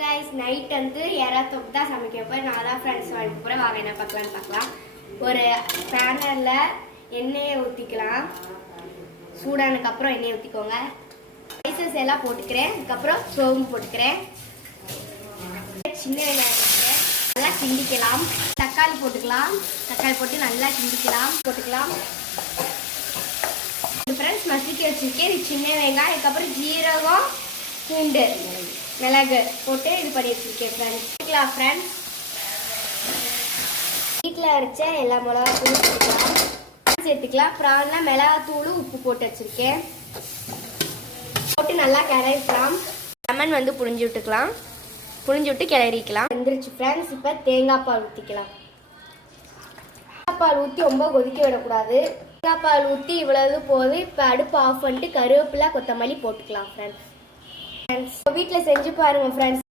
Guys night வந்து யாரா தொக்கு தான் சமைக்க போய் நான் தான் ஃப்ரெண்ட்ஸ் வாங்கிட்டு போகிறேன். வாங்க என்ன பார்க்கலான்னு பார்க்கலாம். ஒரு பேனரில் எண்ணெயை ஊற்றிக்கலாம். சூடானதுக்கப்புறம் எண்ணெயை ஊற்றிக்கோங்க. ஸ்பைசஸ் எல்லாம் போட்டுக்கிறேன். அதுக்கப்புறம் சோம்பு போட்டுக்கிறேன். சின்ன வெங்காயம் போட்டுக்கிறேன். நல்லா கிண்டிக்கலாம். தக்காளி போட்டுக்கலாம். தக்காளி போட்டு நல்லா கிண்டிக்கலாம். போட்டுக்கலாம். ஃப்ரெண்ட்ஸ் மசிக்க வச்சுருக்கேன். இது சின்ன வெங்காயம், அதுக்கப்புறம் ஜீரகம், பூண்டு, மிளகு போட்டு இது பண்ணி வச்சுருக்கேன் ஃப்ரெண்ட்ஸ். ஃப்ரெண்ட்ஸ் வீட்டில் அரைச்ச எல்லா மிளகாத்தூளும் சேர்த்துக்கலாம். அப்புறம் மிளகாத்தூளும் உப்பு போட்டு வச்சுருக்கேன். போட்டு நல்லா கிளறிக்கலாம். லெமன் வந்து புழிஞ்சு விட்டுக்கலாம். புழிஞ்சு விட்டு கிளறிக்கலாம். வந்துருச்சு ஃப்ரெண்ட்ஸ். இப்போ தேங்காய் பால் ஊற்றிக்கலாம். தேங்காய் பால் ஊற்றி ரொம்ப கொதிக்க விடக்கூடாது. தேங்காய் பால் ஊற்றி இவ்வளவு போது. இப்போ அடுப்பு ஆஃப் பண்ணிட்டு கருவேப்பிலை, கொத்தமல்லி போட்டுக்கலாம் ஃப்ரெண்ட்ஸ். வீட்டில் செஞ்சு பாருங்கள் ஃப்ரெண்ட்ஸ்.